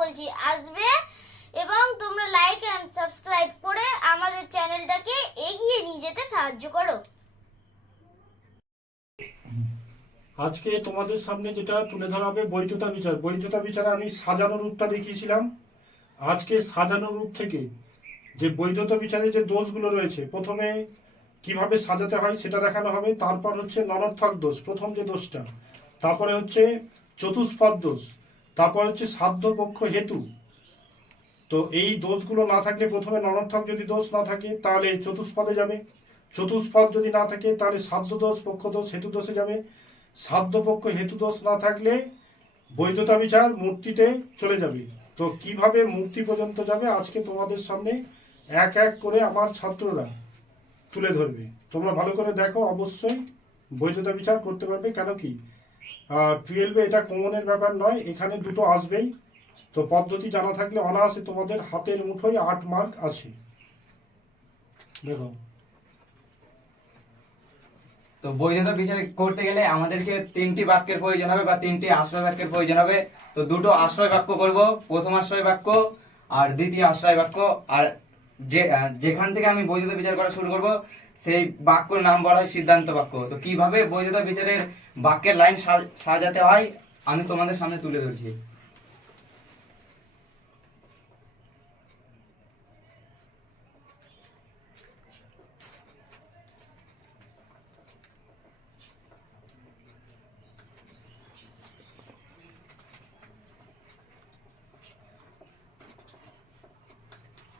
বলছি আসবে, এবং তোমরা লাইক এন্ড সাবস্ক্রাইব করে আমাদের চ্যানেলটাকে এগিয়ে নিয়ে যেতে সাহায্য করো। আজকে তোমাদের সামনে যেটা তুলে ধরা হবে বৈধতা বিচার। বৈধতা বিচারে আমি সাজানো রূপটা দেখিয়েছিলাম। আজকে সাজানো রূপ থেকে যে বৈধতা বিচারে যে দোষগুলো রয়েছে, প্রথমে কিভাবে সাজাতে হয় সেটা দেখানো হবে। তারপর হচ্ছে ননর্থক দোষ, প্রথম যে দোষটা। তারপরে হচ্ছে চতুষ্পদ দোষ। তারপর হচ্ছে সাধ্যপক্ষ হেতু। তো এই দোষগুলো না থাকলে, প্রথমে ননর্থক যদি দোষ না থাকে তাহলে চতুষ্পদে যাবে। চতুষ্পদ যদি না থাকে তাহলে সাধ্য দোষ, পক্ষ দোষ, হেতু দোষে যাবে। সাধ্যপক্ষ হেতু দোষ না থাকলে বৈধতা বিচার মূর্তিতে চলে যাবে। তো কিভাবে মূর্তি পর্যন্ত যাবে আজকে তোমাদের সামনে এক এক করে আমার ছাত্ররা তুলে ধরবে। তোমরা ভালো করে দেখো, অবশ্যই বৈধতা বিচার করতে পারবে। কেন কি 12-এ এটা কমনের ব্যাপার নয়, এখানে দুটো আসবেই। তো পদ্ধতি জানা থাকলে অনায়াসে তোমাদের হাতের মুঠোয় 8 মার্ক আছে। দেখো, তো বৈধতা বিচার করতে গেলে আমাদেরকে 3টি বাক্যের প্রয়োজন হবে বা 3টি আশ্রয় বাক্যের প্রয়োজন হবে। তো দুটো আশ্রয় বাক্য করব, প্রথম আশ্রয় বাক্য আর দ্বিতীয় আশ্রয় বাক্য। আর যেখান থেকে আমি বৈধতা বিচার করা শুরু করব সেই বাক্যর নাম বলা হয় সিদ্ধান্ত বাক্য। তো কিভাবে বৈধতা বিচারের বাক্যের লাইন সাজাতে হয় আমি তোমাদের সামনে তুলে ধরছি।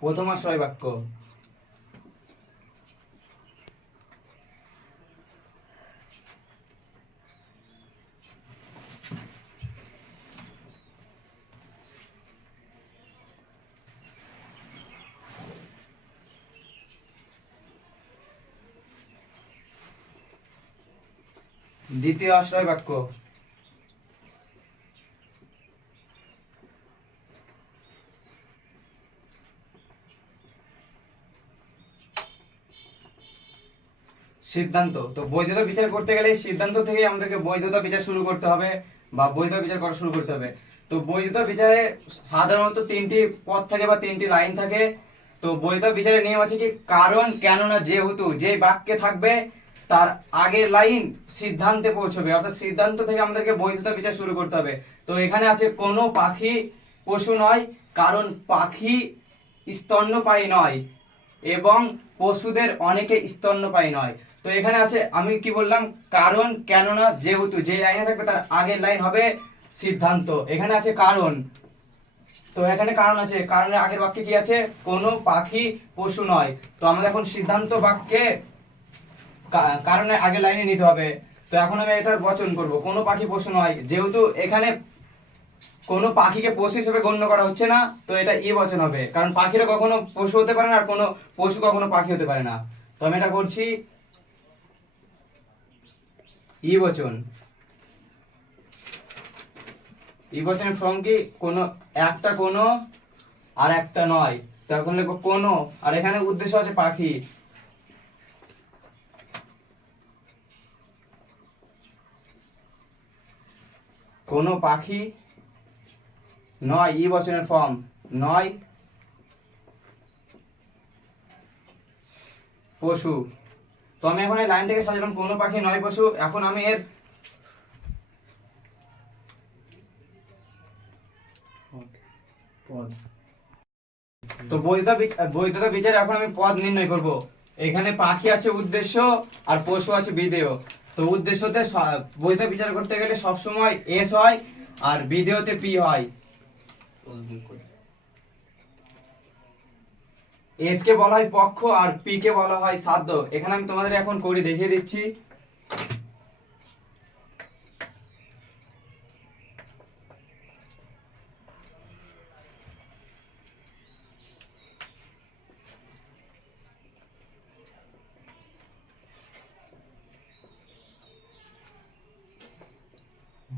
প্রথম আশ্রয় বাক্য, দ্বিতীয় আশ্রয় বাক্য, সিদ্ধান্ত। তো বৈধতা বিচার করতে গেলে সিদ্ধান্ত থেকে আমাদেরকে বৈধতা বিচার শুরু করতে হবে বা বৈধতা বিচার করা শুরু করতে হবে। তো বৈধতা বিচারে সাধারণত 3টি পদ থাকে বা 3টি লাইন থাকে। তো বৈধতা বিচারের নিয়ম আছে কি, কারণ, কেননা, যেহেতু, যে বাক্যে থাকবে তার আগের লাইন সিদ্ধান্তে পৌঁছবে, অর্থাৎ সিদ্ধান্ত থেকে আমাদেরকে বৈধতা বিচার শুরু করতে হবে। তো এখানে আছে কোনো পাখি পশু নয়, কারণ পাখি স্তন্যপায়ী নয় এবং পশুদের অনেকে স্তন্যপায়ী নয়। তো এখানে আছে, আমি কি বললাম, কারণ, কেননা, যেহেতু, যে লাইনে থাকবে তার আগের লাইন হবে সিদ্ধান্ত। এখানে আছে কারণ, তো এখানে কারণ আছে, কারণের আগের বাক্যে কি আছে, কোনো পাখি পশু নয়। তো আমাদের এখন সিদ্ধান্ত বাক্যে কারণের আগের লাইনে নিতে হবে। তো এখন আমি এটার বচন করব, কোনো পাখি পশু নয়। যেহেতু এখানে কোনো পাখিকে পশু হিসেবে গণ্য করা হচ্ছে না, তো এটা ই বচন হবে, কারণ পাখিরা কখনো পশু হতে পারে না আর কোনো পশু কখনো পাখি হতে পারে না। তো আমি এটা করছি ই বচন। ই বচনের ফর্ম কি, কোনো, একটা কোনো আর একটা নয়। তো এখন লিখবো কোনো, আর এখানে উদ্দেশ্য আছে পাখি। কোনো পাখি নয়, ই বচনের ফর্ম, নয় পশু। তো আমি এখন এই লাইন থেকে সাজালাম কোনো পাখি নয় পশু। এখন আমি এর পদ। তো বৈধতা বিচারে এখন আমি পদ নির্ণয় করব। এখানে পাখি আছে উদ্দেশ্য আর পশু আছে বিধেয়। তো উদ্দেশ্যতে বৈধতা বিচার করতে গেলে সবসময় এস হয় আর বিধেয়তে পি হয়। এস কে বলা হয় পক্ষ আর পি কে বলা হয় সাধ্য। এখানে আমি তোমাদের এখন করে দেখিয়ে দিচ্ছি।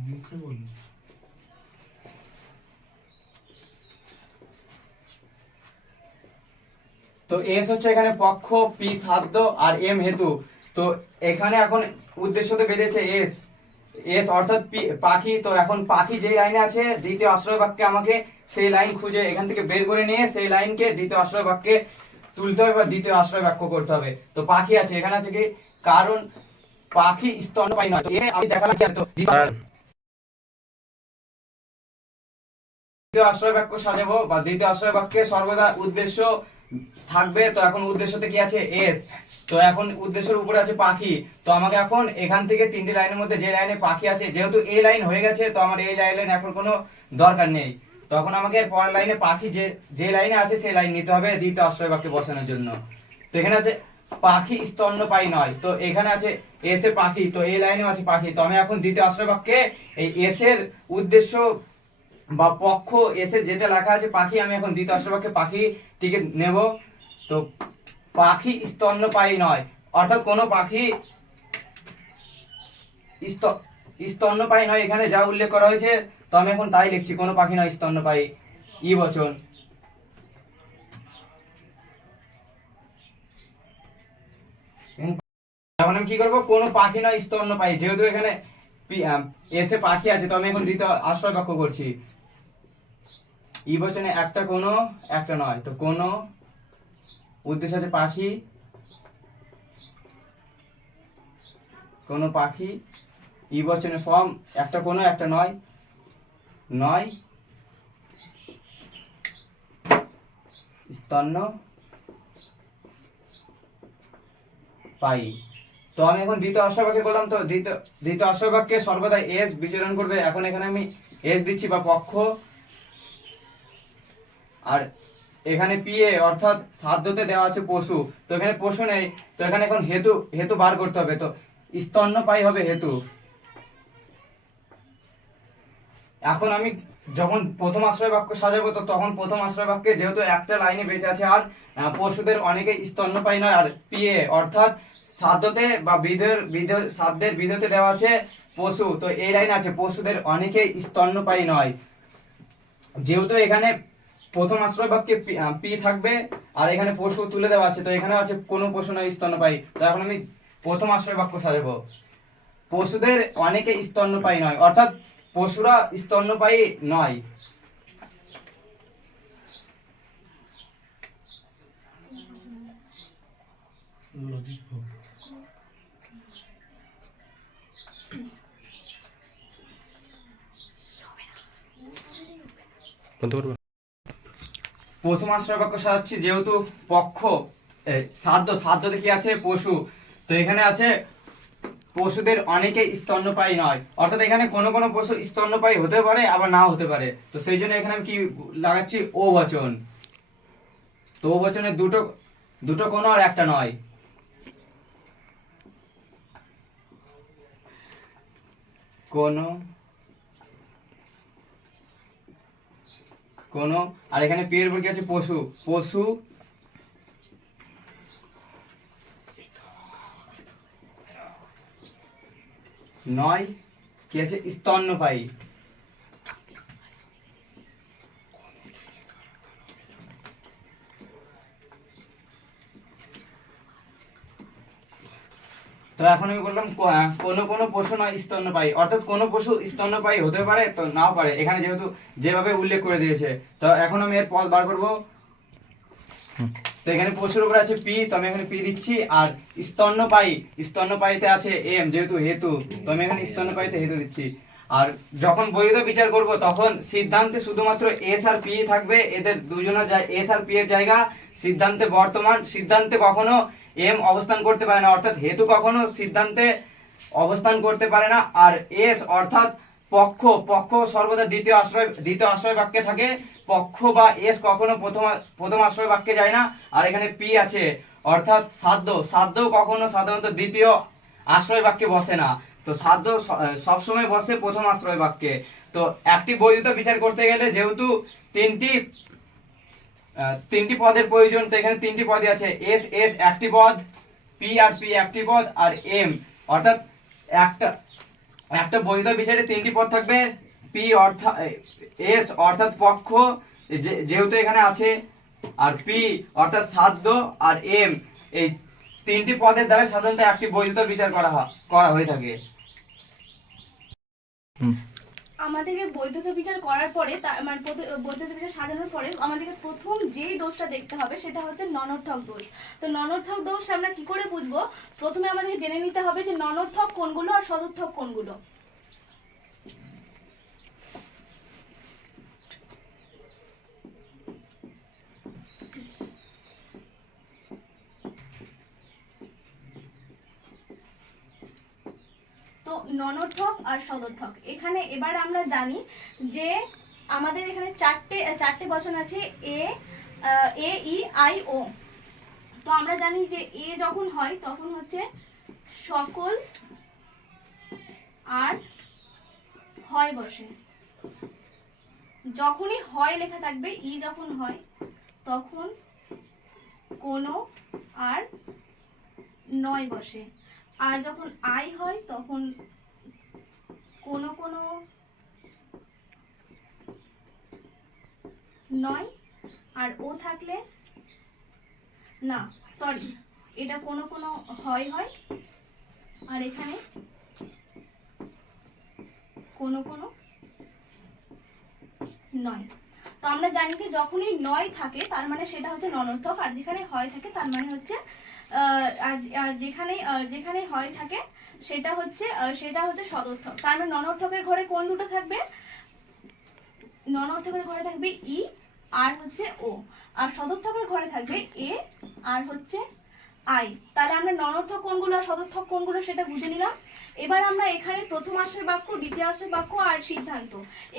মুখে বলো। তো এস হচ্ছে এখানে পক্ষ, পি সাধ্য আর এম হেতু। তো এখানে এখন উদ্দেশ্যতে বেরিয়েছে এস। এস অর্থাৎ পাখি, তো এখন পাখি যে লাইনে আছে দ্বিতীয় আশ্রয় বাক্যে আমাকে সেই লাইন খুঁজে এখান থেকে বের করে নিয়ে সেই লাইনকে দ্বিতীয় আশ্রয় বাক্যে তুলতে হবে বা দ্বিতীয় আশ্রয় বাক্য করতে হবে। তো পাখি আছে, এখানে আছে কি, কারণ পাখি স্তন্যপায়ী নয়। তো আমি দেখালাম কি, তো দ্বিতীয় আশ্রয় বাক্য সাজাবো বা দ্বিতীয় আশ্রয় বাক্যে সর্বদা উদ্দেশ্য থাকবে। তো এখন উদ্দেশ্যতে কি আছে, এস। তো এখন উদ্দেশ্যের উপরে আছে পাখি। তো আমাকে এখন এখান থেকে তিনটি লাইনের মধ্যে যে লাইনে পাখি আছে, যেহেতু এই লাইন হয়ে গেছে তো আমার এই লাইন এখন কোনো দরকার নেই। তখন আমাকে পরের লাইনে পাখি যে লাইনে আছে সেই লাইন নিতে হবে দ্বিতীয় আশ্রয় বাক্যে বসানোর জন্য। তো এখানে আছে পাখি স্তন্যপায়ী নয়, তো এখানে আছে এস এ পাখি, তো এই লাইনে আছে পাখি। তো আমি এখন দ্বিতীয় আশ্রয় বাক্যে এই এস এর উদ্দেশ্য বা পক্ষ এসে যেটা লেখা আছে পাখি, আমি এখন দ্বিতীয় আশ্রয় বাক্যে পাখিটিকে নেব। তো পাখি স্তন্যপায়ী নয়, অর্থাৎ কোনো পাখি স্তন্যপায়ী নয়, এখানে যা উল্লেখ করা হয়েছে তো আমি এখন তাই লিখছি, কোনো পাখি নয় স্তন্যপায়ী, ই বচন। এখন আমি কি করবো, কোনো পাখি নয় স্তন্যপায়ী, যেহেতু এখানে এসে পাখি আছে তো আমি এখন দ্বিতীয় আশ্রয় বাক্য করছি। ই বচনে একটা কোনো একটা নয়, তো কোনো উদ্দেশ্য আছে পাখি, কোনো পাখি, ই বচনে ফর্ম একটা কোনো একটা নয়, নয় স্তন্য পাই। তো আমি এখন দ্বিতীয় আশ্রয় বাক্যে করলাম। তো দ্বিতীয় আশ্রয় বাক্যে সর্বদা এস বিচরণ করবে। এখন এখানে আমি এস দিচ্ছি বা পক্ষ, আর এখানে পিএ অর্থাৎ সাধ্যতে দেওয়া আছে পশু, তো এখানে পশু নেই, তো এখানে এখন হেতু বার করতে হবে। তো স্তন্যপায়ী হবে হেতু। এখন আমি যখন প্রথম আশ্রয় বাক্য সাজাবো তো তখন প্রথম আশ্রয় বাক্যে যেহেতু একটা লাইনে বেঁচে আছে আর পশুদের অনেকে স্তন্যপায়ী নয়, আর পিএ অর্থাৎ সাধ্যতে বা সাধ্যের বিধতে দেওয়া আছে পশু, তো এই লাইন আছে পশুদের অনেকে স্তন্যপায়ী নয়। যেহেতু এখানে প্রথম আশ্রয় বাক্যে পি থাকবে আর এখানে পশু তুলে দেওয়া আছে, তো এখানে আছে কোনো পশু নয় স্তন্যপায়ী। তো এখন আমি প্রথম আশ্রয় বাক্য সাজাবো, পশুদের অনেকে স্তন্যপায়ী নয়, অর্থাৎ পশুরা স্তন্যপায়ী নয়। প্রথম আশ্রয় বাক্য সাজাচ্ছি, যেহেতু পক্ষ সাধ্যতে কি আছে পশু, তো এখানে আছে পশুদের অনেকে স্তন্যপায়ী নয়, অর্থাৎ এখানে কোনো কোনো পশু স্তন্যপায়ী হতে পারে আবার নাও হতে পারে। তো সেই জন্য এখানে আমি কি লাগাচ্ছি, ও বচন। তো ও বচনে দুটো কোনো আর একটা নয়। কোনো কোনো, আর এখানে পেয়ের উপর কি আছে পশু, পশু নয় কি আছে স্তন্যপায়ী। তো এখন আমি বললাম কোনো কোনো পশু নয় স্তন্যপায়ী, অর্থাৎ কোনো পশু স্তন্যপায়ী হতে পারে তো নাও পারে, এখানে যেহেতু যেভাবে উল্লেখ করে দিয়েছে। তো এখন আমি এর পদ বার করব। তো এখানে পশুর উপর আছে পি, তো আমি এখানে পি দিচ্ছি, আর স্তন্যপায়ীতে আছে এম, যেহেতু হেতু, তো আমি এখানে স্তন্যপায়ীতে হেতু দিচ্ছি। আর যখন বৈধ বিচার করব তখন সিদ্ধান্তে শুধুমাত্র এস আর পি থাকবে, এদের দুজনের এস আর পি এর জায়গা সিদ্ধান্তে বর্তমান, সিদ্ধান্তে কখনো এম অবস্থান করতে পারে না, অর্থাৎ হেতু কখনো সিদ্ধান্তে অবস্থান করতে পারে না। আর এস অর্থাৎ পক্ষ সর্বদা দ্বিতীয় আশ্রয় বাক্যে থাকে, পক্ষ বা এস কখনো প্রথম আশ্রয় বাক্যে যায় না। আর এখানে পি আছে অর্থাৎ সাধ্য কখনো সাধারণত দ্বিতীয় আশ্রয় বাক্যে বসে না, তো সাধ্য সবসময় বসে প্রথম আশ্রয় বাক্যে। তো একটি বৈধতা বিচার করতে গেলে যেহেতু তিনটি পদের প্রয়োজন, তো এখানে তিনটি পদই আছে, এস একটি পদ, পি আর পি একটি পদ, আর এম অর্থাৎ একটা বৈধতা বিচারে তিনটি পদ থাকবে, পি অর্থাৎ এস অর্থাৎ পক্ষ যেহেতু এখানে আছে, আর পি অর্থাৎ সাধ্য, আর এম, এই তিনটি পদের দ্বারা সাধারণত একটি বৈধতা বিচার করা হয়ে থাকে। আমাদেরকে বৈধতা বিচার করার পরে মানে বৈধতা বিচার সাজানোর পরে আমাদেরকে প্রথম যেই দোষটা দেখতে হবে সেটা হচ্ছে ননর্থক দোষ। তো ননর্থক দোষ আমরা কি করে বুঝবো? প্রথমে আমাদেরকে জেনে নিতে হবে যে ননর্থক কোনগুলো আর সদর্থক কোনগুলো। তো ননর্থক আর সদর্থক, এখানে এবার আমরা জানি যে আমাদের এখানে চারটে বচন আছে, এ ই আই ও। তো আমরা জানি যে এ যখন হয় তখন হচ্ছে সকল আর হয় বসে। যখনই হয় লেখা থাকবে, ই যখন হয় তখন কোনো আর নয় বসে। আর যখন আই হয় তখন কোনো কোনো নয়, আর ও থাকলে না, সরি, এটা কোনো কোনো হয় হয়, আর এখানে কোনো কোনো নয়। তো আমরা জানি যে যখনই নয় থাকে তার মানে সেটা হচ্ছে ননর্থক, আর যেখানে হয় থাকে তার মানে হচ্ছে আর যেখানে হয় থাকে সেটা হচ্ছে সদর্থক। তার মানে ননর্থকের ঘরে কোন দুটো থাকবে? ননর্থকের ঘরে থাকবে ই আর হচ্ছে ও, আর সদর্থকের ঘরে থাকবে এ আর হচ্ছে আই। তাহলে আমরা ননর্থক কোনগুলো আর সদর্থক কোনগুলো সেটা বুঝে নিলাম। এবার আমরা এখানে প্রথম আশ্রয় বাক্য, দ্বিতীয় আশ্রয় বাক্য আর সিদ্ধান্ত,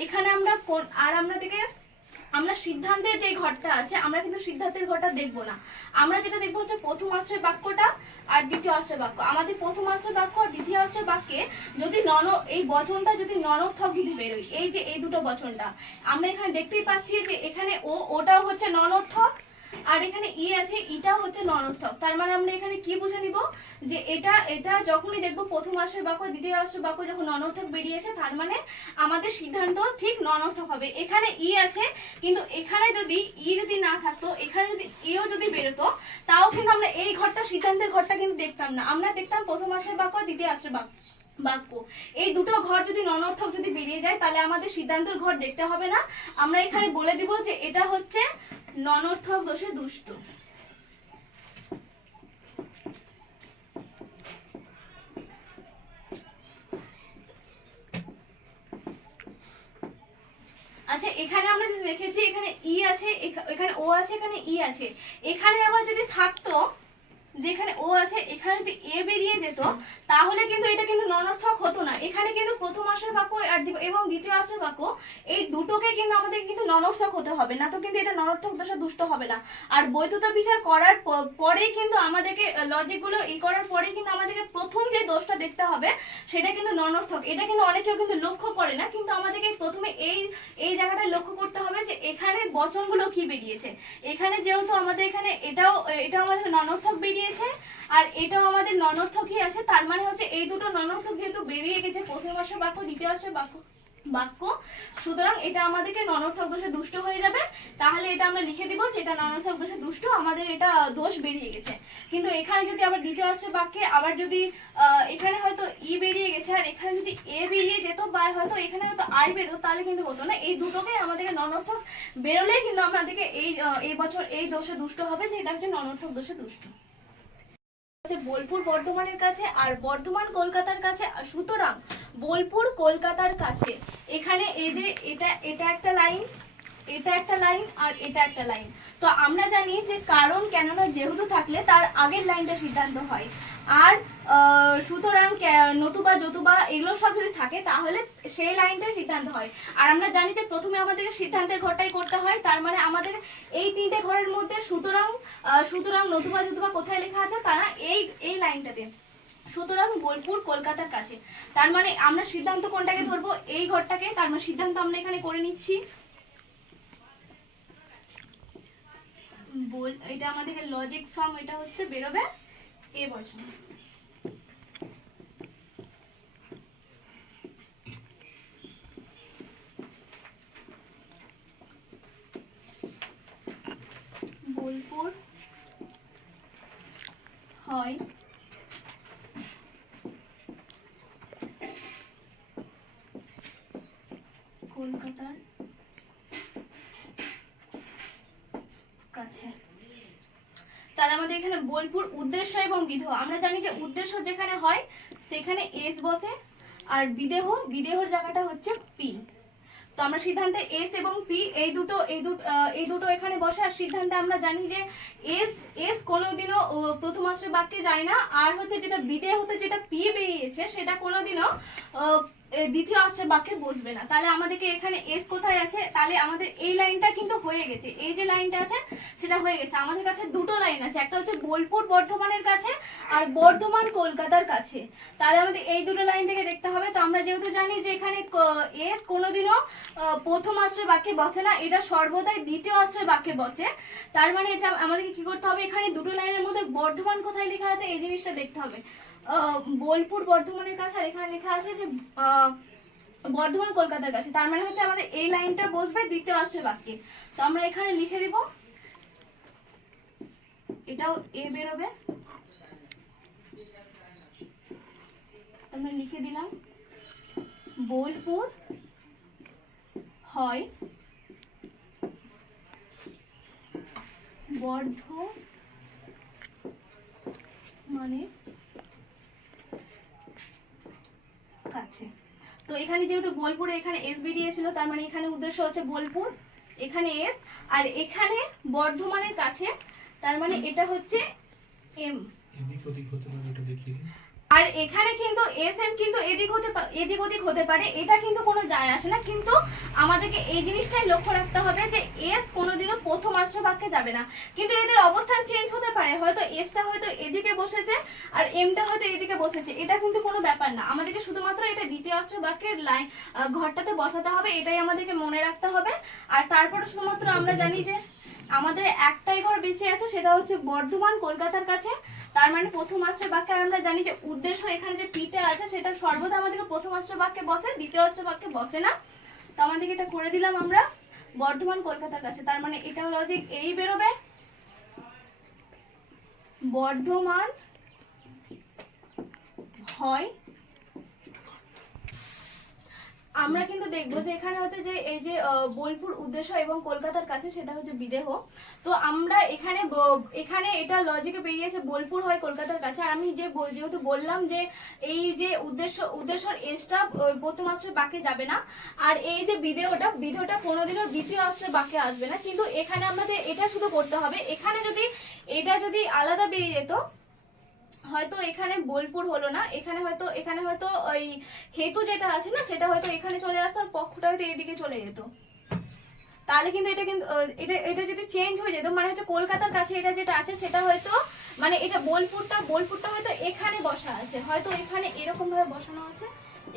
এখানে আমরা আমরা সিদ্ধান্তের যে ঘরটা আছে আমরা কিন্তু সিদ্ধান্তের ঘরটা দেখব না। আমরা যেটা দেখবো হচ্ছে প্রথম আশ্রয় বাক্যটা আর দ্বিতীয় আশ্রয় বাক্য। আমাদের প্রথম আশ্রয় বাক্য আর দ্বিতীয় আশ্রয় বাক্যে যদি এই বচনটা যদি ননর্থক যদি বেরোয়, এই যে এই দুটো বচনটা আমরা এখানে দেখতেই পাচ্ছি যে এখানে ওটাও হচ্ছে ননর্থক, আর এখানে ই আছে, ইটাও হচ্ছে ননর্থক। তার মানে আমরা এখানে কি বুঝে নিব যে এটা যখনই দেখবো প্রথম আশ্রয় বাক্য দ্বিতীয় আশ্রয় বাক্য যখন ননর্থক বেরিয়েছে তার মানে আমাদের সিদ্ধান্ত ঠিক ননর্থক হবে। এখানে ই আছে, কিন্তু এখানে যদি ই যদি না থাকতো, এখানে যদি ইও যদি বেরোতো, তাও কিন্তু আমরা এই ঘরটা সিদ্ধান্তের ঘরটা কিন্তু দেখতাম না। আমরা দেখতাম প্রথম আশ্রয় বাক্য আর দ্বিতীয় আশ্রয় বাক্য। এই দুটো ঘর যদি ননর্থক যদি বেরিয়ে যায় তাহলে আমাদের সিদ্ধান্তের ঘর দেখতে হবে না। আমরা এখানে বলে দিব যে এটা হচ্ছে ননর্থক দোষে দুষ্ট। আচ্ছা, এখানে আমরা যদি দেখেছি এখানে ই আছে, এখানে ও আছে, এখানে ই আছে। এখানে আবার যদি থাকতো যেখানে ও আছে এখানে যদি এ বেরিয়ে যেত তাহলে কিন্তু এটা কিন্তু ননর্থক হতো না। এখানে কিন্তু প্রথম আশ্রয় বাক্য এবং দ্বিতীয় আশ্রয় বাক্য এই দুটোকে কিন্তু আমাদের কিন্তু ননর্থক হতে হবে, না তো কিন্তু এটা ননর্থক দোষে দুষ্ট হবে না। আর বৈধতা বিচার করার পরেই কিন্তু আমাদেরকে লজিকগুলো করার পরেই কিন্তু আমাদেরকে প্রথম যে দোষটা দেখতে হবে সেটা কিন্তু ননর্থক। এটা কিন্তু অনেকেও কিন্তু লক্ষ্য করে না, কিন্তু আমাদেরকে প্রথমে এই জায়গাটা লক্ষ্য করতে হবে যে এখানে বচনগুলো কি বেরিয়েছে। এখানে যেহেতু আমাদের এখানে এটাও আমাদের ননর্থক বেরিয়েছে আর এটাও আমাদের ননর্থকই আছে, তার মানে হচ্ছে এই দুটো ননর্থক যেহেতু বেরিয়ে গেছে প্রথম আশ্রয় বাক্য দ্বিতীয় আশ্রয় বাক্য, সুতরাং এটা আমাদেরকে ননর্থক দোষে দুষ্ট হয়ে যাবে। তাহলে এটা আমরা লিখে দিব যে এটা ননর্থক দোষে দুষ্ট, আমাদের এটা দোষ বেরিয়ে গেছে। কিন্তু এখানে যদি আবার দ্বিতীয় আশ্রয় বাক্যে আবার যদি এখানে হয়তো ই বেরিয়ে গেছে আর এখানে যদি এ বেরিয়ে যেত বা হয়তো এখানে হয়তো আই বেরো তাহলে কিন্তু হতো না। এই দুটোকে আমাদেরকে ননর্থক বেরোলেই কিন্তু আমাদেরকে এই বছর এই দোষে দুষ্ট হবে যে এটা হচ্ছে ননর্থক দোষে দুষ্ট। বোলপুর বর্ধমানের কাছে আর বর্ধমান কলকাতার কাছে, সুতরাং বোলপুর কলকাতার কাছে। এখানে এই যে এটা একটা লাইন, এটা একটা লাইন আর এটা একটা লাইন। তো আমরা জানি যে কারণ কেননা যেহেতু থাকলে তার আগের লাইনটা সিদ্ধান্ত হয়, আর সুতরাং নতুবা যতুবা এগুলো সব যদি থাকে তাহলে সেই লাইনটা সিদ্ধান্ত হয়। আর আমরা জানি যে প্রথমে আমাদেরকে সিদ্ধান্তের ঘরটাই করতে হয়, তার মানে আমাদের এই তিনটে ঘরের মধ্যে সুতরাং নতুবা যতুবা কোথায় লেখা আছে তারা এই লাইনটাতে। সুতরাং বোলপুর কলকাতার কাছে, তার মানে আমরা সিদ্ধান্ত কোনটাকে ধরবো? এই ঘরটাকে। তার মানে সিদ্ধান্ত আমরা এখানে করে নিচ্ছি। এটা আমাদের লজিক ফর্ম, এটা হচ্ছে বেরোবে এ বচন। বোলপুর হয় আমাদের এখানে বোলপুর উদ্দেশ্য এবং বিদেহ। আমরা জানি যে উদ্দেশ্য যেখানে হয় সেখানে এস বসে, আর বিদেহর জায়গাটা হচ্ছে পি। তো আমরা সিদ্ধান্তে এস এবং পি এই দুটো এখানে বসে। আর সিদ্ধান্তে আমরা জানি যে এস কোনোদিনও প্রথম আশ্রয় বাক্যে যায় না, আর হচ্ছে যেটা বিদেহ হতে যেটা পি বেরিয়েছে সেটা কোনোদিনও দ্বিতীয় আশ্রয় বাক্যে বসবে না। তাহলে আমাদেরকে এখানে এস কোথায় আছে, তাহলে আমাদের এই লাইনটা কিন্তু হয়ে গেছে, এই যে লাইনটা আছে সেটা হয়ে গেছে। আমাদের কাছে দুটো লাইন আছে, একটা হচ্ছে বোলপুর বর্ধমানের কাছে আর বর্ধমান কলকাতার কাছে। তাহলে আমাদের এই দুটো লাইন থেকে দেখতে হবে। তো আমরা যেহেতু জানি যে এখানে এস কোনোদিনও প্রথম আশ্রয় বাক্যে বসে না, এটা সর্বদাই দ্বিতীয় আশ্রয় বাক্যে বসে। তার মানে এটা আমাদেরকে কি করতে হবে, এখানে দুটো লাইনের মধ্যে বর্ধমান কোথায় লেখা আছে এই জিনিসটা দেখতে হবে। বোলপুর বর্ধমানের কাছে, আর এখানে লেখা আছে যে বর্ধমান কলকাতার কাছে। তার মানে হচ্ছে আমাদের এই লাইনটা বসবে দ্বিতীয় আশ্রয় বাক্যে। তো আমরা এখানে লিখে দিব, এটাও এ বেরোবে, আমরা লিখে দিলাম বোলপুর হয় বর্ধমানের কাছে। তো এখানে যেহেতু বোলপুরে এখানে এস বেরিয়েছিল, তার মানে এখানে উদ্দেশ্য হচ্ছে বোলপুর, এখানে এস, আর এখানে বর্ধমানের কাছে, তার মানে এটা হচ্ছে এম। আর এখানে কিন্তু এস এম কিন্তু এদিক ওদিক হতে পারে, এটা কিন্তু কোনো যায় আসে না। কিন্তু আমাদেরকে এই জিনিসটাই লক্ষ্য রাখতে হবে যে এস কোনোদিনও প্রথম আশ্রয় বাক্যে যাবে না, কিন্তু এদের অবস্থান চেঞ্জ হতে পারে, হয়তো এসটা হয়তো এদিকে বসেছে আর এমটা হয়তো এদিকে বসেছে, এটা কিন্তু কোনো ব্যাপার না। আমাদেরকে শুধুমাত্র এটা দ্বিতীয় আশ্রয় বাক্যের লাইন ঘরটাতে বসাতে হবে, এটাই আমাদেরকে মনে রাখতে হবে। আর তারপরে শুধুমাত্র আমরা জানি যে আমাদের একটাই ঘর বেঁচে আছে, সেটা হচ্ছে বর্ধমান কলকাতার কাছে। তার মানে প্রথম আশ্রয় বাক্যে আমরা জানি যে উদ্দেশ্য এখানে যে পিটা আছে সেটা সর্বদা আমাদেরকে প্রথম আশ্রয় বাক্যে বসে, দ্বিতীয় আশ্রয় বাক্যে বসে না। তো আমাদেরকে এটা করে দিলাম আমরা বর্ধমান কলকাতার কাছে। তার মানে এটাও লজিক এই বেরোবে, বর্ধমান হয়। আমরা কিন্তু দেখবো যে এখানে হচ্ছে যে এই যে বোলপুর উদ্দেশ্য এবং কলকাতার কাছে সেটা হচ্ছে বিদেহ। তো আমরা এখানে এটা লজিকে বেরিয়েছে বোলপুর হয় কলকাতার কাছে। আর আমি যেহেতু বললাম যে এই যে উদ্দেশ্যর এসটা প্রথম আশ্রয় বাক্যে যাবে না, আর এই যে বিদেহটা কোনোদিনও দ্বিতীয় আশ্রয় বাক্যে আসবে না। কিন্তু এখানে আমাদের এটা শুধু করতে হবে, এখানে যদি আলাদা বেরিয়ে যেত, হয়তো এখানে বোলপুর হলো না, এখানে হয়তো ওই হেতু যেটা আছে না সেটা হয়তো এখানে চলে আসতো, আর পক্ষটা হয়তো এদিকে চলে যেত। তাহলে কিন্তু এটা যদি চেঞ্জ হয়ে যেত, মানে হচ্ছে কলকাতার কাছে এটা যেটা আছে সেটা হয়তো, মানে এটা বোলপুরটা হয়তো এখানে বসা আছে, হয়তো এখানে এরকম ভাবে বসানো আছে,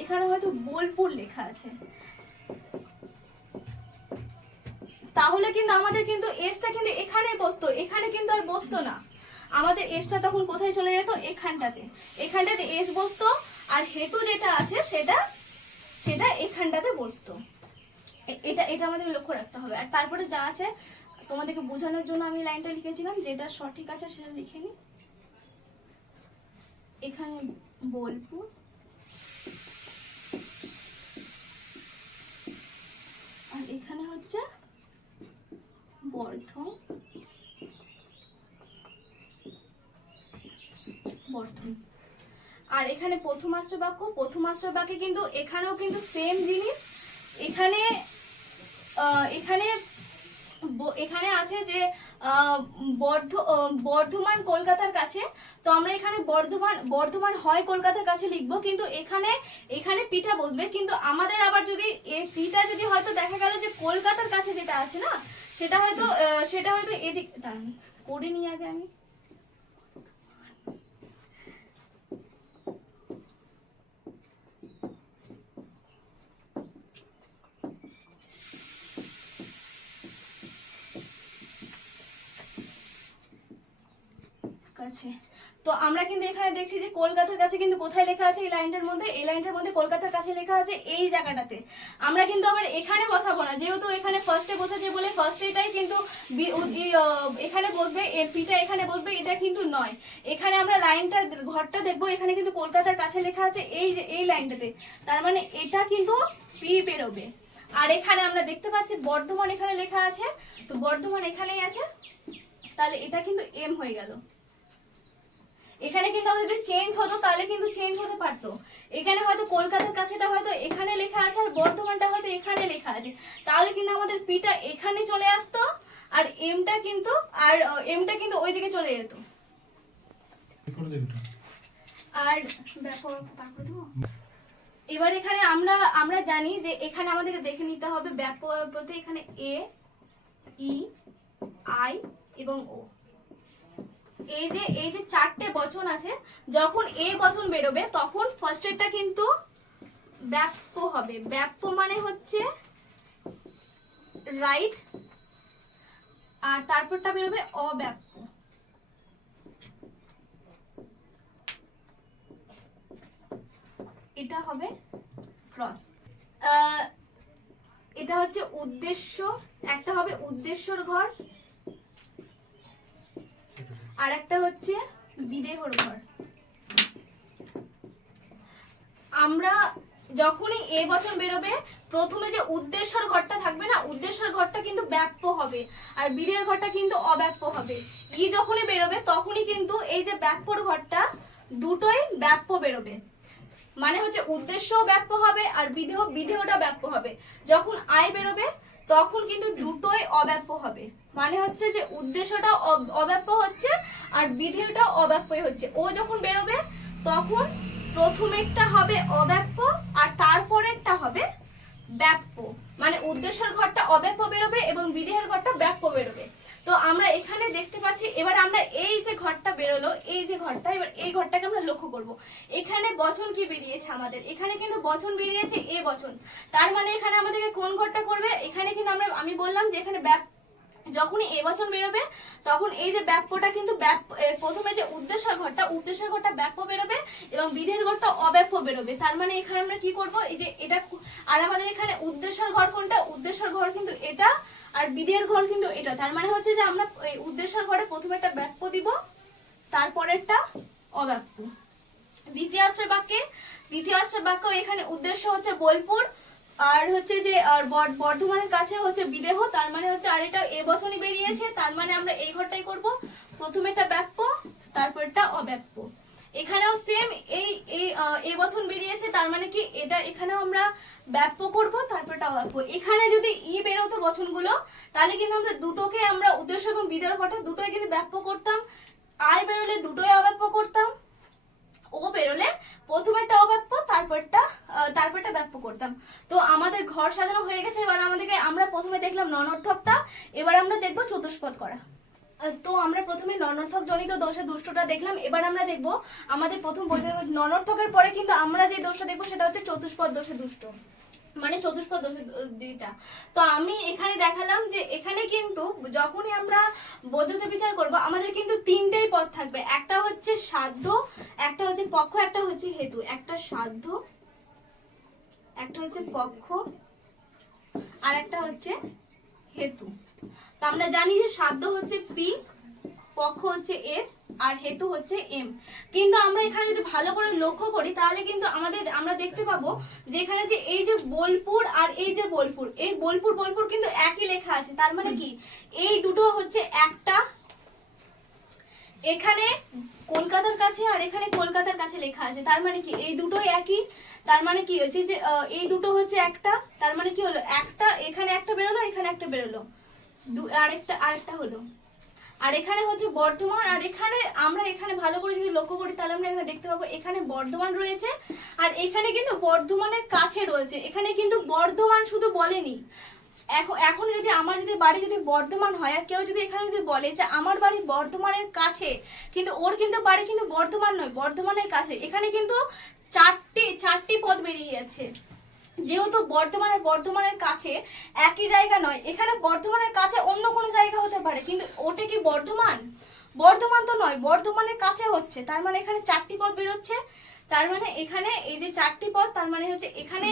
এখানে হয়তো বোলপুর লেখা আছে। তাহলে কিন্তু আমাদের কিন্তু এসটা কিন্তু এখানে বসতো, এখানে কিন্তু আর বসতো না। আমাদের এসটা তখন কোথায় চলে যেত, এখানটাতে এস বসতো, আর হেতু যেটা আছে সেটা এখানটাতে বসতো। এটা আমাদের লক্ষ্য রাখতে হবে। আর তারপরে যা আছে তোমাদেরকে বোঝানোর জন্য আমি লাইনটা লিখেছিলাম, যেটা সঠিক আছে সেটা লিখে নি। এখানে বোলপুর, আর এখানে হচ্ছে বর্ধমান। আর এখানে প্রথম আশ্রয় বাক্যে কিন্তু এখানেও কিন্তু সেম জিনিস। এখানে আছে যে বর্ধমান কলকাতার কাছে। তো আমরা এখানে বর্ধমান হয় কলকাতার কাছে লিখবো, কিন্তু এখানে পিঠা বসবে। কিন্তু আমাদের আবার যদি এই পিঠা যদি হয়তো দেখা গেল যে কলকাতার কাছে যেটা আছে না সেটা হয়তো এদিক করে নিয়ে আগে আমি কাছে। তো আমরা কিন্তু এখানে দেখছি যে কলকাতার কাছে কিন্তু কোথায় লেখা আছে, এই লাইনটার মধ্যে কলকাতার কাছে লেখা আছে এই জায়গাটাতে। আমরা কিন্তু আবার এখানে বসাবো না, যেহেতু এখানে ফার্স্টে বসেছে বলে ফার্স্টেটাই কিন্তু এখানে বসবে, এর পিটা এখানে বসবে, এটা কিন্তু নয়। এখানে আমরা ঘরটা দেখবো, এখানে কিন্তু কলকাতার কাছে লেখা আছে এই লাইনটাতে, তার মানে এটা কিন্তু পি বেরোবে। আর এখানে আমরা দেখতে পাচ্ছি বর্ধমান এখানে লেখা আছে, তো বর্ধমান এখানেই আছে, তাহলে এটা কিন্তু এম হয়ে গেল। এখানে কিন্তু আমরা যদি চেঞ্জ হতো তাহলে কিন্তু চেঞ্জ হতে পারতো। এখানে হয়তো কলকাতার কাছেটা হয়তো এখানে লেখা আছে আর বর্ধমানটা হয়তো এখানে লেখা আছে, তাহলে কিন্তু আমাদের পিটা এখানে চলে আসতো আর এমটা কিন্তু ওইদিকে চলে যেত। আর এবার এখানে আমরা জানি যে এখানে আমাদেরকে দেখে নিতে হবে ব্যাপক বলতে এখানে এ, ই, আই এবং ও। এই যে চারটে বচন আছে, যখন এ বচন বেরোবে তখন ফার্স্টেরটা কিন্তু ব্যাপ্য হবে। ব্যাপ্য মানে হচ্ছে রাইট, আর তারপরটা বেরোবে অব্যাপ্য। এটা হবে ক্রস। এটা হচ্ছে উদ্দেশ্য, একটা হবে উদ্দেশ্যর ঘর, আর একটা হচ্ছে বিদেহর ঘর। আমরা যখনই এ বচন বেরোবে প্রথমে যে উদ্দেশ্যর ঘরটা থাকবে না, উদ্দেশ্যর ঘরটা কিন্তু ব্যাপ্য হবে আর বিদেহের ঘরটা কিন্তু অব্যাপ্য হবে। ই যখনই বেরোবে তখনই কিন্তু এই যে ব্যাপ্যর ঘরটা দুটোই ব্যাপ্য বেরোবে, মানে হচ্ছে উদ্দেশ্যও ব্যাপ্য হবে আর বিধেয়টা ব্যাপ্য হবে। যখন আয় বেরোবে তখন কিন্তু দুটোই অব্যাপ্য হবে, মানে হচ্ছে যে উদ্দেশ্যটা অব্যাপ্য হচ্ছে আর বিধেয়টা অব্যাপ্যই হচ্ছে। ও যখন বেরোবে তখন প্রথমেরটা হবে অব্যাপ্য আর তারপরেরটা হবে ব্যাপ্য, মানে উদ্দেশ্যের ঘরটা অব্যাপ্য বেরোবে এবং বিধেয়ের ঘরটা ব্যাপ্য বেরোবে। তো আমরা এখানে দেখতে পাচ্ছি, এবার আমরা এই যে ঘরটা বেরোলো, এই যে ঘরটা, এবার এই ঘরটাকে আমরা লক্ষ্য করব। এখানে বচন কি বেরিয়েছে আমাদের? এখানে কিন্তু বচন বেরিয়েছে এ বচন। তার মানে এখানে আমাদেরকে কোন ঘরটা করবে? এখানে কিন্তু আমি বললাম যে এখানে যখনই এ বচন বেরোবে তখন এই যে ব্যাপ্যটা কিন্তু প্রথমে যে উদ্দেশ্যের ঘরটা ব্যাপ্য বেরোবে এবং বিধেয়ের ঘরটা অব্যাপ্য বেরোবে। তার মানে এখানে আমরা কি করব, এই যে এটা, আর আমাদের এখানে উদ্দেশ্যের ঘর কোনটা? উদ্দেশ্যের ঘর কিন্তু এটা আর বিধেয়ের ঘর কিন্তু এটা। তার মানে হচ্ছে যে আমরা এই উদ্দেশ্যের ঘরে প্রথমে একটা ব্যাপ্য দিব, তারপরেরটা অব্যাপ্য। দ্বিতীয় আশ্রয় বাক্য এখানে উদ্দেশ্য হচ্ছে বোলপুর আর হচ্ছে যে বর্ধমানের কাছে হচ্ছে বিদেহ, তার মানে হচ্ছে আর এটা এ বচনই বেরিয়েছে, তার মানে আমরা এই ঘরটাই করব, প্রথমেরটা ব্যাপ্য তারপরটা অব্যাপ্য। এখানেও সেম এই বচন বেরিয়েছে, তার মানে কি এটা এখানেও আমরা ব্যাপ্য করব তারপরটা অব্যাপ্য। এখানে যদি ই বেরোতো বচনগুলো তাহলে কিন্তু আমরা দুটোকে আমরা উদ্দেশ্য এবং বিধেয়ের ঘরটা দুটোই কিন্তু ব্যাপ্য করতাম, আয় বেরোলে দুটোই অব্যাপ্য করতাম, ও বেরোলে প্রথমেরটা অব্যাপ্য তারপরটা ব্যাপ্য করতাম। তো আমাদের ঘর সাজানো হয়ে গেছে। এবার আমরা প্রথমে দেখলাম ননর্থকটা, এবার আমরা দেখবো চতুষ্পদ করা। তো আমরা প্রথমে ননর্থক জনিত দোষে দুষ্টটা দেখলাম। এবার আমরা দেখবো আমাদের প্রথম ননর্থকের পরে কিন্তু আমরা যে দোষটা দেখবো সেটা হচ্ছে চতুষ্পদ দোষে দুষ্ট, মানে চতুষ্পদ দোষে দুইটা। তো আমি এখানে দেখালাম যে এখানে কিন্তু যখনই আমরা বৈধতা বিচার করব আমাদের কিন্তু তিনটেই পদ থাকবে, একটা হচ্ছে সাধ্য, একটা হচ্ছে পক্ষ, একটা হচ্ছে হেতু। একটা সাধ্য, একটা হচ্ছে পক্ষ আর একটা হচ্ছে হেতু। তো আমরা জানি যে সাধ্য হচ্ছে পি, পক্ষ হচ্ছে এস আর হেতু হচ্ছে এম। কিন্তু আমরা এখানে যদি ভালো করে লক্ষ্য করি তাহলে কিন্তু আমরা দেখতে পাবো যে এখানে যে এই যে বোলপুর আর এই যে বোলপুর, এই বোলপুর কিন্তু একই লেখা আছে। তার মানে কি এই দুটো হচ্ছে একটা, এখানে কলকাতার কাছে আর এখানে কলকাতার কাছে লেখা আছে। তার মানে কি এই দুটোই একই। তার মানে কি হচ্ছে যে এই দুটো হচ্ছে একটা, তার মানে কি হলো একটা, এখানে একটা বেরোলো এখানে একটা বেরোলো, আরেকটা হলো। আর এখানে হচ্ছে বর্ধমান, আর এখানে আমরা এখানে ভালো করে যদি লক্ষ্য করি তাহলে আমরা এখানে দেখতে পাবো এখানে বর্ধমান রয়েছে আর এখানে কিন্তু বর্ধমানের কাছে রয়েছে। এখানে কিন্তু বর্ধমান শুধু বলেনি, এখন যদি আমার বাড়ি যদি বর্ধমান হয় আর কেউ যদি এখানে যদি বলে যে আমার বাড়ি বর্ধমানের কাছে, কিন্তু ওর কিন্তু বাড়ি কিন্তু বর্ধমান নয়, বর্ধমানের কাছে। এখানে কিন্তু চারটি পদ বেরিয়ে যাচ্ছে, যেহেতু বর্ধমান আর বর্ধমানের কাছে একই জায়গা নয়। এখানে বর্ধমানের কাছে অন্য কোনো জায়গা হতে পারে, কিন্তু ওটা কি বর্ধমান তো নয়, বর্ধমানের কাছে হচ্ছে। তার মানে এখানে চারটি পদ বেরোচ্ছে। তার মানে এখানে এই যে চারটি পদ, তার মানে হচ্ছে এখানে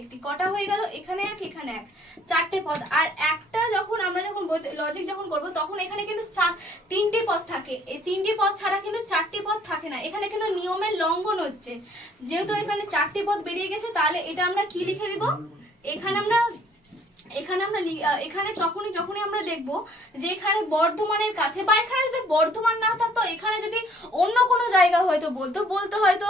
একটি কটা হয়ে গেল, এখানে এক এখানে এক, চারটে পদ। আর একটা আমরা যখন লজিক যখন করবো তখন এখানে কিন্তু তিনটি পদ থাকে, এই তিনটি পদ ছাড়া কিন্তু চারটি পদ থাকে না। এখানে কিন্তু নিয়মের লঙ্ঘন হচ্ছে, যেহেতু এখানে চারটি পদ বেরিয়ে গেছে তাহলে এটা আমরা কি লিখে দিব, এখানে আমরা এখানে আমরা এখানে যখনই আমরা দেখব যে এখানে বর্ধমানের কাছে, বা এখানে যদি বর্ধমান না থাকতো, এখানে যদি অন্য কোনো জায়গা হয়তো বলতো হয়তো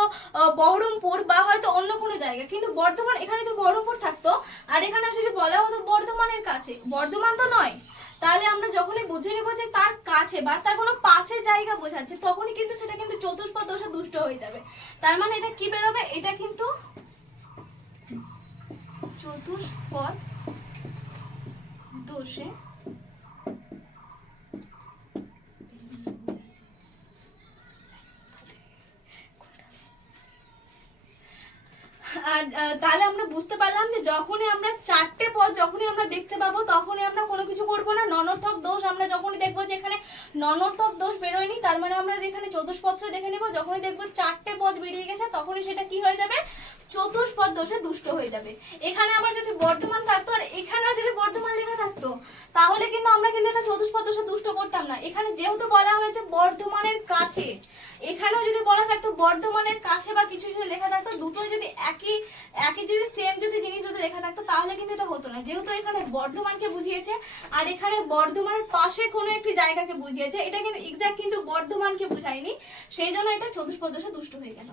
বহরমপুর বা হয়তো অন্য কোনো জায়গা, কিন্তু বর্ধমান, এখানে যদি বহরমপুর থাকতো আর এখানে যদি বলা হতো বর্ধমানের কাছে, বর্ধমান তো নয়, তাহলে আমরা যখনই বুঝে নেবো যে তার কাছে বা তার কোনো পাশের জায়গা বোঝাচ্ছে, তখনই কিন্তু সেটা কিন্তু চতুষ্পদ দোষে দুষ্ট হয়ে যাবে। তার মানে এটা কি বেরোবে, এটা কিন্তু চতুষ্পদ দোষে আর তাহলে আমরা বুঝতে পারলাম যে যখনই আমরা চারটে পদ যখনই আমরা দেখতে পাবো তখনই আমরা কোনো কিছু করবো না। ননর্থক দোষ আমরা যখনই দেখবো যে এখানে ননর্থক দোষ বেরোয়নি, তার মানে আমরা এখানে চতুষ্পদটা দেখে নিব, যখনই দেখবো চারটে পদ বেরিয়ে গেছে তখনই সেটা কি হয়ে যাবে, চতুষ্পদ দোষে দুষ্ট হয়ে যাবে। এখানে আবার যদি বর্ধমান থাকতো আর এখানেও যদি বর্ধমান লেখা থাকতো, তাহলে কিন্তু আমরা কিন্তু এটা চতুষ্পদ দোষে দুষ্ট করতাম না। এখানে যেহেতু বলা হয়েছে বর্ধমানের কাছে, এখানেও যদি বলা থাকতো বর্ধমানের কাছে বা কিছু যদি লেখা থাকতো, দুটোই যদি একই যদি সেম যদি জিনিস যদি লেখা থাকতো, তাহলে কিন্তু এটা হতো না। যেহেতু এখানে বর্ধমানকে বুঝিয়েছে আর এখানে বর্ধমানের পাশে কোনো একটি জায়গাকে বুঝিয়েছে, এটা কিন্তু এক্সাক্ট কিন্তু বর্ধমানকে বুঝায়নি, সেই জন্য এটা চতুষ্পদ দোষে দুষ্ট হয়ে গেল।